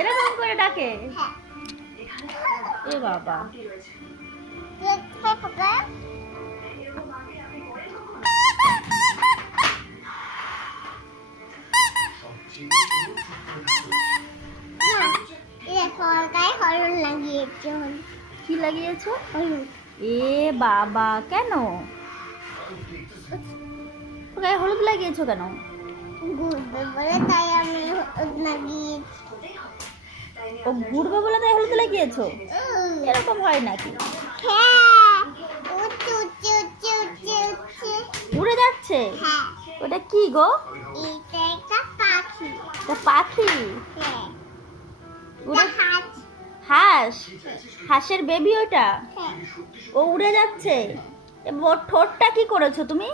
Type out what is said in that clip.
এরকম করে ডাকে? এ বাবা, কি লাগিয়েছো? এ বাবা, কেন গায়ে হলুদ লাগিয়েছো কেন? ঘুরবে বলে তাই আমি লাগিয়েছি। ও ঘুরবে বলে তাই হলুদ লাগিয়েছো? এরকম হয় নাকি? উড়ে যাচ্ছে? ওটা কি গো? এটা একটা পাখি। পাখি? উড়ে হাঁস? হাঁসের বেবি ওটা? ও উড়ে যাচ্ছে? ওর ঠোঁটটা কি করেছো তুমি?